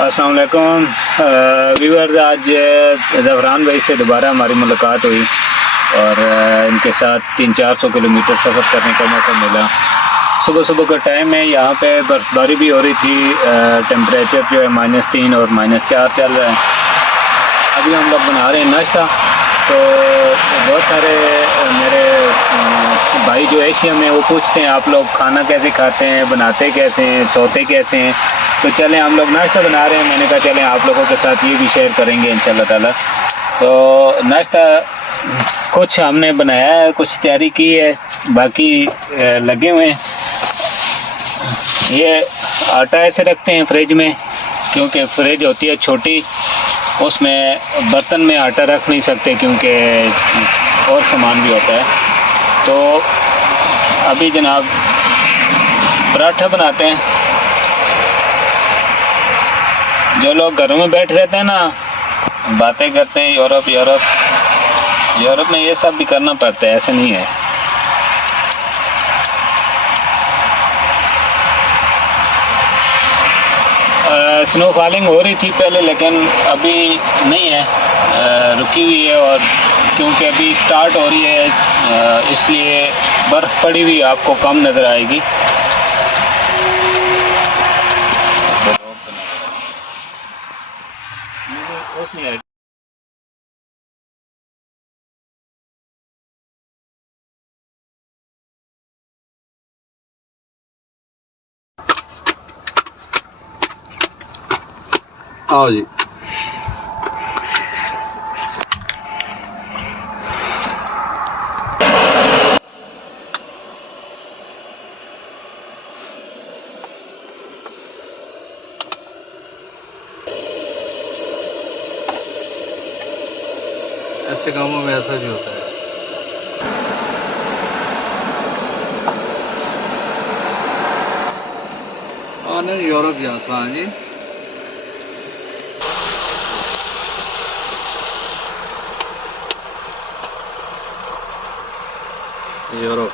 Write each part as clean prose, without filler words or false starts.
अस्सलाम वालेकुम व्यूअर्स। आज ज़फ़रान भाई से दोबारा हमारी मुलाकात हुई और इनके साथ 300-400 किलोमीटर सफ़र करने का मौका मिला। सुबह सुबह का टाइम है, यहाँ पे बर्फ़बारी भी हो रही थी। टेम्परेचर जो है -3 और -4 चल रहा है। अभी हम लोग बना रहे हैं नाश्ता। तो बहुत सारे मेरे भाई जो एशिया में वो पूछते हैं आप लोग खाना कैसे खाते हैं, बनाते कैसे हैं, सोते कैसे हैं। तो चलें हम लोग नाश्ता बना रहे हैं। मैंने कहा चलें आप लोगों के साथ ये भी शेयर करेंगे इंशाल्लाह ताला। तो नाश्ता कुछ हमने बनाया है, कुछ तैयारी की है, बाकी लगे हुए हैं। ये आटा ऐसे रखते हैं फ्रिज में, क्योंकि फ्रिज होती है छोटी, उसमें बर्तन में आटा रख नहीं सकते क्योंकि और सामान भी होता है। तो अभी जनाब पराठा बनाते हैं। जो लोग घरों में बैठ रहते हैं ना, बातें करते हैं यूरोप में ये सब भी करना पड़ता है, ऐसे नहीं है। स्नो फॉलिंग हो रही थी पहले, लेकिन अभी नहीं है, रुकी हुई है। और क्योंकि अभी स्टार्ट हो रही है इसलिए बर्फ़ पड़ी हुई आपको कम नज़र आएगी। आओ जी। ऐसे कामों में ऐसा भी होता है। और नहीं यूरोप यहाँ से हाँ जी। यूरोप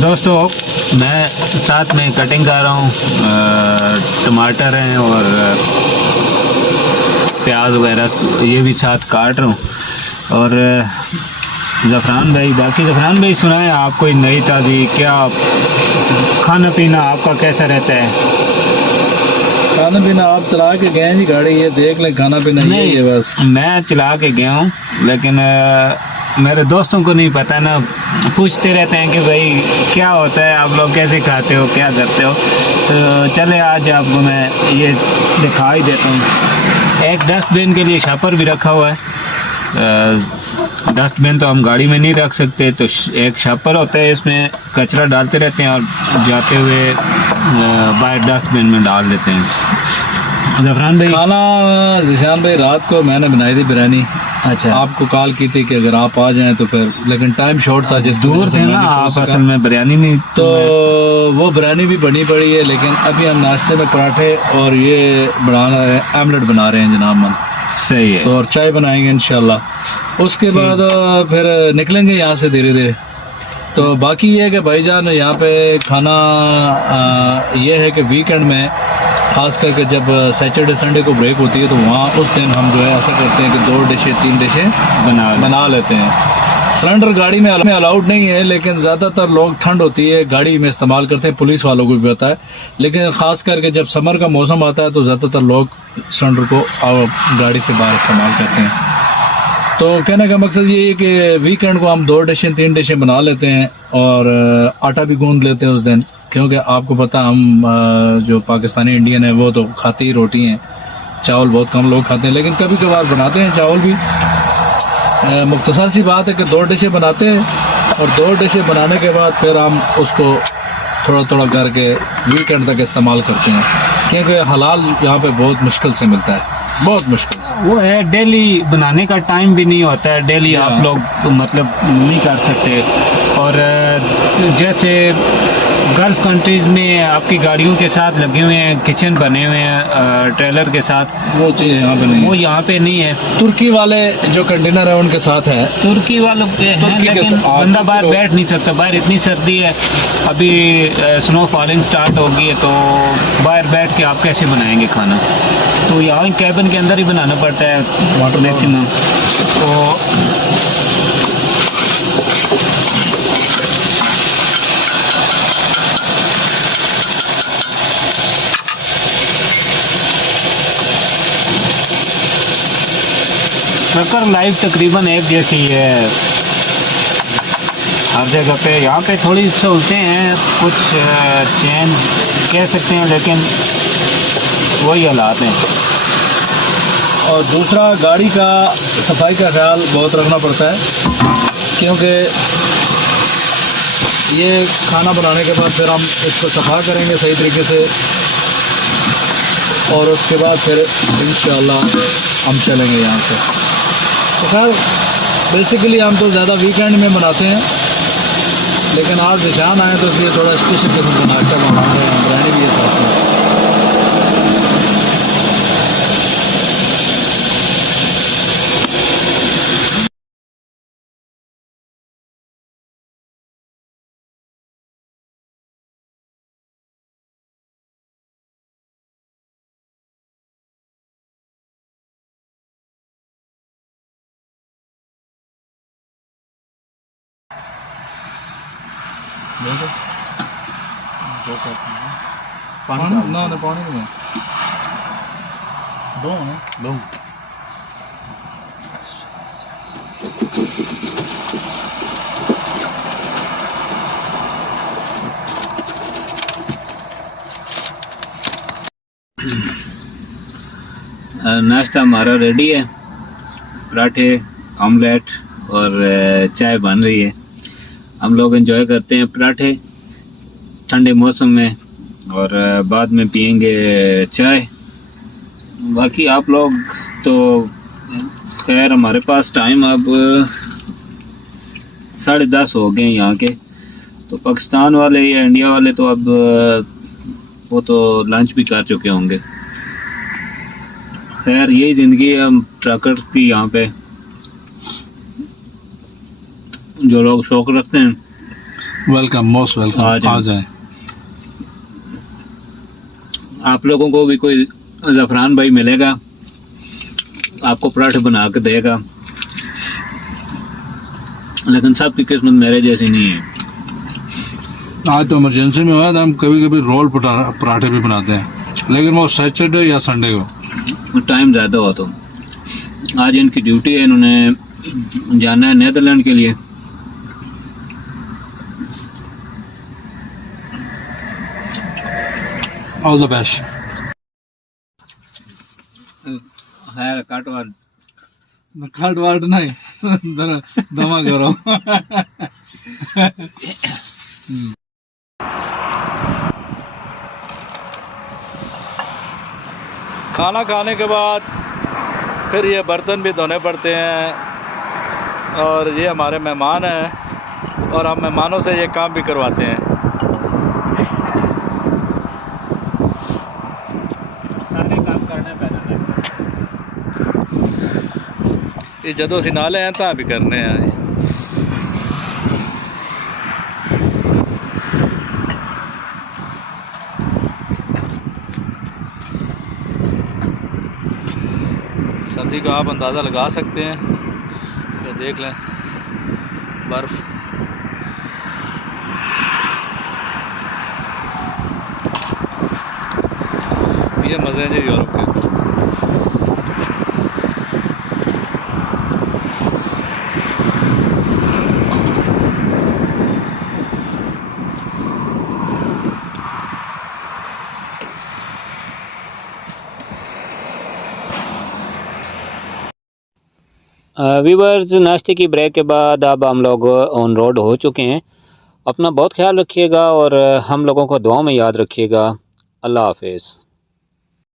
दोस्तों मैं साथ में कटिंग कर रहा हूँ। टमाटर हैं और प्याज वगैरह ये भी साथ काट रहा हूँ। और ज़फ़रान भाई सुनाएं, आप कोई नई ताज़ी, क्या खाना पीना आपका कैसा रहता है? खाना पीना आप चला के गए हैं जी गाड़ी, ये देख लें खाना पीना नहीं है बस। मैं चला के गया हूँ, लेकिन मेरे दोस्तों को नहीं पता ना, पूछते रहते हैं कि भाई क्या होता है, आप लोग कैसे खाते हो, क्या करते हो। तो चले आज आपको मैं ये दिखा ही देता हूँ। एक डस्टबिन के लिए शापर भी रखा हुआ है। डस्टबिन तो हम गाड़ी में नहीं रख सकते, तो एक शापर होता है, इसमें कचरा डालते रहते हैं और जाते हुए बाहर डस्टबिन में डाल देते हैं। ज़फ़रान भाई खाना ज़िशान भाई रात को मैंने बनाई थी बिरयानी। अच्छा, आपको कॉल की थी कि अगर आप आ जाएं तो फिर, लेकिन टाइम शॉर्ट था, जिस दूर से ना आप असल में बिरयानी नहीं, तो वो बिरयानी भी बनी पड़ी है। लेकिन अभी हम नाश्ते में पराठे और ये बनाना है, आमलेट बना रहे हैं जनाब मन। सही है। तो और चाय बनाएंगे इंशाल्लाह। उसके बाद फिर निकलेंगे यहाँ से धीरे धीरे। तो बाकी ये है कि भाईजान यहाँ पे खाना ये है कि वीकेंड में ख़ास करके जब सैटरडे संडे को ब्रेक होती है तो वहाँ उस दिन हम जो है ऐसा करते हैं कि 2 डिशें 3 डिशें बना लेते हैं। सिलेंडर गाड़ी में अलाउड नहीं है, लेकिन ज़्यादातर लोग ठंड होती है गाड़ी में इस्तेमाल करते हैं, पुलिस वालों को भी पता है। लेकिन ख़ास करके जब समर का मौसम आता है तो ज़्यादातर लोग सिलेंडर को गाड़ी से बाहर इस्तेमाल करते हैं। तो कहने का मकसद ये है कि वीकेंड को हम 2 डिशें 3 डिशें बना लेते हैं और आटा भी गूंद लेते हैं उस दिन, क्योंकि आपको पता हम जो पाकिस्तानी इंडियन है वो तो खाते ही रोटी हैं, चावल बहुत कम लोग खाते हैं, लेकिन कभी कभार बनाते हैं चावल भी। मुख्तसर सी बात है कि 2 डिशें बनाते हैं और 2 डिशें बनाने के बाद फिर हम उसको थोड़ा थोड़ा करके वीकेंड तक इस्तेमाल करते हैं, क्योंकि हलाल यहाँ पे बहुत मुश्किल से मिलता है, बहुत मुश्किल से। वो है डेली बनाने का टाइम भी नहीं होता है, डेली आप लोग मतलब नहीं कर सकते। और जैसे गल्फ़ कंट्रीज़ में आपकी गाड़ियों के साथ लगे हुए हैं किचन बने हुए हैं ट्रेलर के साथ, वो चीज़ यहाँ पे नहीं वो है। यहाँ पे नहीं है। तुर्की वाले जो कंटेनर है उनके साथ है। तुर्की वालों पे हैं, तुर्की के लेकिन साथ- बंदा बाहर बैठ नहीं सकता, बाहर इतनी सर्दी है, अभी स्नो फॉलिंग स्टार्ट हो गई है, तो बाहर बैठ के आप कैसे बनाएंगे खाना? तो यहाँ कैबिन के अंदर ही बनाना पड़ता है वाटर मैक्सिमम। तो ट्रकर लाइफ तकरीबन एक जैसी है हर जगह पे। यहाँ पे थोड़ी सहूलतें हैं, कुछ चेंज कह सकते हैं, लेकिन वही हालात हैं। और दूसरा, गाड़ी का सफाई का ख्याल बहुत रखना पड़ता है, क्योंकि ये खाना बनाने के बाद फिर हम इसको सफा करेंगे सही तरीके से, और उसके बाद फिर इंशाल्लाह हम चलेंगे यहाँ से। तो खैर बेसिकली हम तो ज़्यादा वीकेंड में बनाते हैं, लेकिन आज निशान आए तो इसलिए थोड़ा स्पेशल किस्म का नाश्ता बना रहे हैं, बिरयानी भी है साथ में। पानी ना ना पानी नहीं दो ना दो। नाश्ता हमारा रेडी है, पराठे, ऑमलेट और चाय बन रही है। हम लोग एंजॉय करते हैं पराठे ठंडे मौसम में, और बाद में पियेंगे चाय। बाकी आप लोग तो खैर, हमारे पास टाइम अब 10:30 हो गए यहाँ के, तो पाकिस्तान वाले या इंडिया वाले तो अब वो तो लंच भी कर चुके होंगे। खैर यही ज़िंदगी है हम ट्रकर की यहाँ पे। जो लोग शौक रखते हैं वेलकम, मोस्ट वेलकम, आ जाए। आप लोगों को भी कोई ज़फ़रान भाई मिलेगा, आपको पराठे बना के देगा, लेकिन सबकी किस्मत मेरे जैसी नहीं है। आज तो इमरजेंसी में हुआ था, हम कभी कभी रोल पराठे भी बनाते हैं, लेकिन वो सैटरडे या संडे को टाइम ज़्यादा हो। तो आज इनकी ड्यूटी है, इन्होंने जाना है नीदरलैंड के लिए। All the best. है काटवाड़ खाट वाट नहीं दमा करो। खाना खाने के बाद फिर ये बर्तन भी धोने पड़ते हैं, और ये हमारे मेहमान हैं और हम मेहमानों से ये काम भी करवाते हैं। सारे काम करने पैना ये जदों से नाले हैं तां भी करने हैं। सर्दी का आप अंदाज़ा लगा सकते हैं, तो देख लें बर्फ़। ये मज़े हैं जी यूरोप के। व्यूवर्स, नाश्ते की ब्रेक के बाद अब हम लोग ऑन रोड हो चुके हैं, अपना बहुत ख्याल रखिएगा और हम लोगों को दुआओं में याद रखिएगा। अल्लाह हाफिज़।